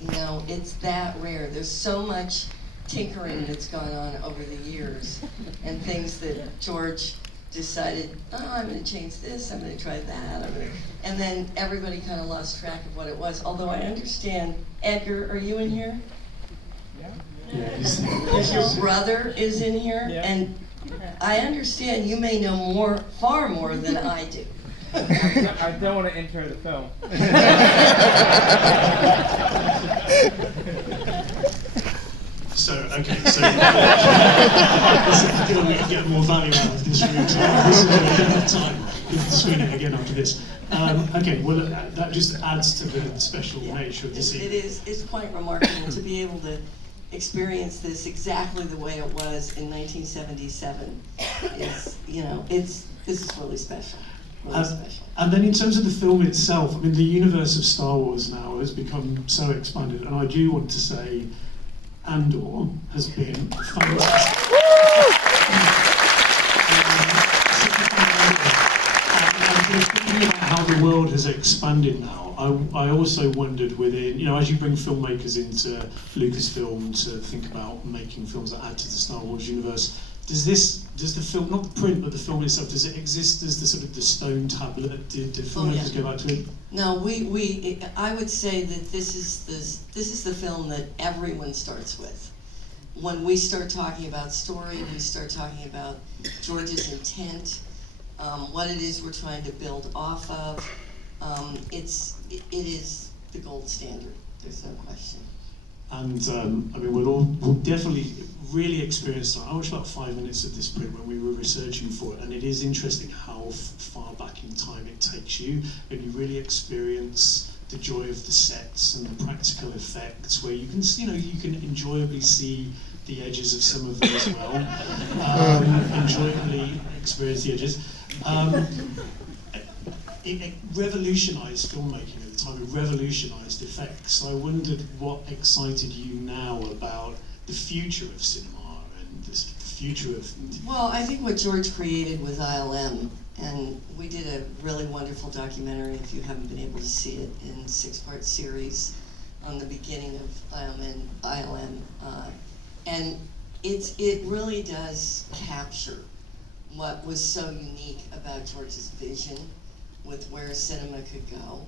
You know, it's that rare. There's so much tinkering that's gone on over the years, and things that George decided, oh, I'm going to change this, I'm going to try that, and then everybody kind of lost track of what it was. Although I understand, Edgar, are you in here? Yeah. Because your brother is in here, and I understand you may know far more than I do. I don't want to enter the film. So we can get more value out of this room. So this is enough time. We'll screen it again after this. Okay, well that just adds to the special nature of the scene. It's quite remarkable to be able to experience this exactly the way it was in 1977. This is really special. And then in terms of the film itself, I mean, the universe of Star Wars now has become so expanded, and I do want to say Andor has been fantastic. And thinking about how the world has expanded now, I also wondered within, as you bring filmmakers into Lucasfilm to think about making films that add to the Star Wars universe, does the film, not the print, but the film itself, does it exist as the sort of the stone tablet? Did filmmakers go back to it? No, I would say that this is the film that everyone starts with. When we start talking about story, we start talking about George's intent, what it is we're trying to build off of. It is the gold standard. There's no question. And I mean, we'll definitely really experience that. I watched about 5 minutes of this print when we were researching for it, and it is interesting how far back in time it takes you, and you really experience the joy of the sets and the practical effects, where you can, you can enjoyably see the edges of some of them as well. Enjoyably experience the edges. It revolutionised filmmaking at the time. It revolutionised effects. So I wondered what excited you now about the future of cinema and the future of... Well, I think what George created with ILM, and we did a really wonderful documentary, if you haven't been able to see it, in a 6-part series on the beginning of ILM. And it really does capture what was so unique about George's vision with where cinema could go.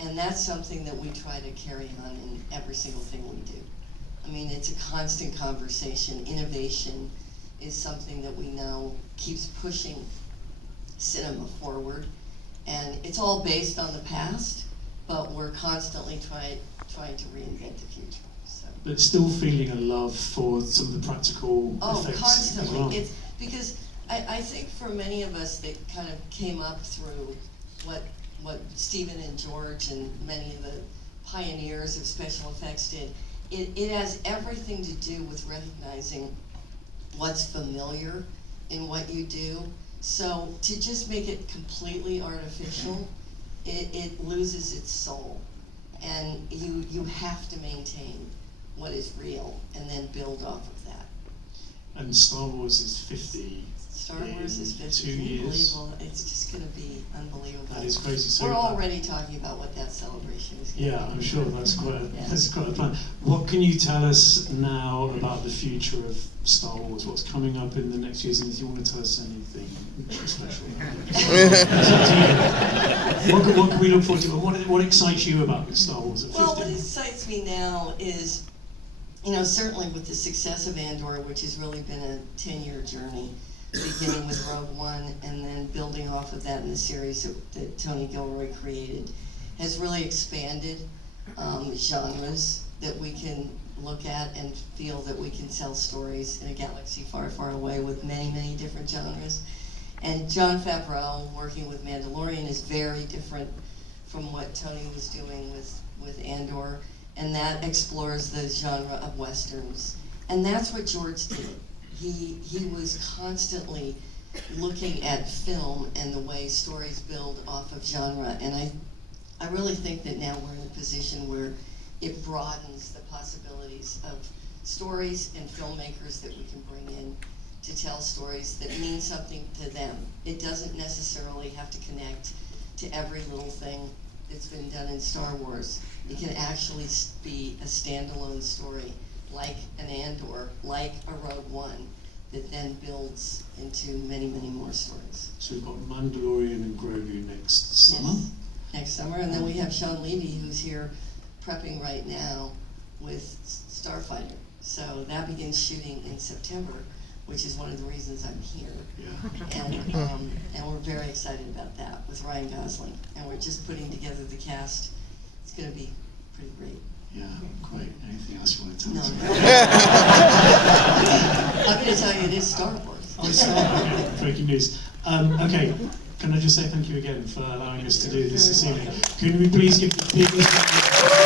And that's something that we try to carry on in every single thing we do. I mean, it's a constant conversation. Innovation is something that we know keeps pushing cinema forward. And it's all based on the past, but we're constantly trying to reinvent the future. So. But still feeling a love for some of the practical effects. Constantly. As well. It's because I think for many of us that kind of came up through what Stephen and George and many of the pioneers of special effects did, it has everything to do with recognizing what's familiar in what you do. So to just make it completely artificial, it loses its soul. And you have to maintain what is real and then build off of that. And Star Wars is 50. Star Wars is 50. 2 years. Unbelievable. It's just going to be unbelievable. That is crazy. So we're already talking about what that celebration is going to be. Yeah, I'm sure that's quite a plan. What can you tell us now about the future of Star Wars? What's coming up in the next years? And if you want to tell us anything special, what can we look forward to? What excites you about Star Wars at 50? Well, what excites me now is, certainly with the success of Andor, which has really been a 10-year journey, beginning with Rogue One and then building off of that in the series that Tony Gilroy created, has really expanded genres that we can look at and feel that we can tell stories in a galaxy far, far away with many, many different genres. And Jon Favreau, working with Mandalorian, is very different from what Tony was doing with Andor, and that explores the genre of Westerns. And that's what George did. He was constantly looking at film and the way stories build off of genre, and I really think that now we're in a position where it broadens the possibilities of stories and filmmakers that we can bring in to tell stories that mean something to them. It doesn't necessarily have to connect to every little thing that's been done in Star Wars, It can actually be a standalone story, like an Andor, like a Rogue One, that then builds into many, many more stories. So we've got Mandalorian and Grogu next summer. Yes, next summer, and then we have Sean Levy, who's here prepping right now with Starfighter. So that begins shooting in September, which is one of the reasons I'm here. Yeah. And we're very excited about that with Ryan Gosling. And we're just putting together the cast. It's going to be pretty great. Yeah, great. Anything else you want to tell No, us? no. I'm going to tell you, it is Star Wars. Oh, it's okay. Breaking news. Okay, can I just say thank you again for allowing us to do this evening? Can we please give the biggest round of applause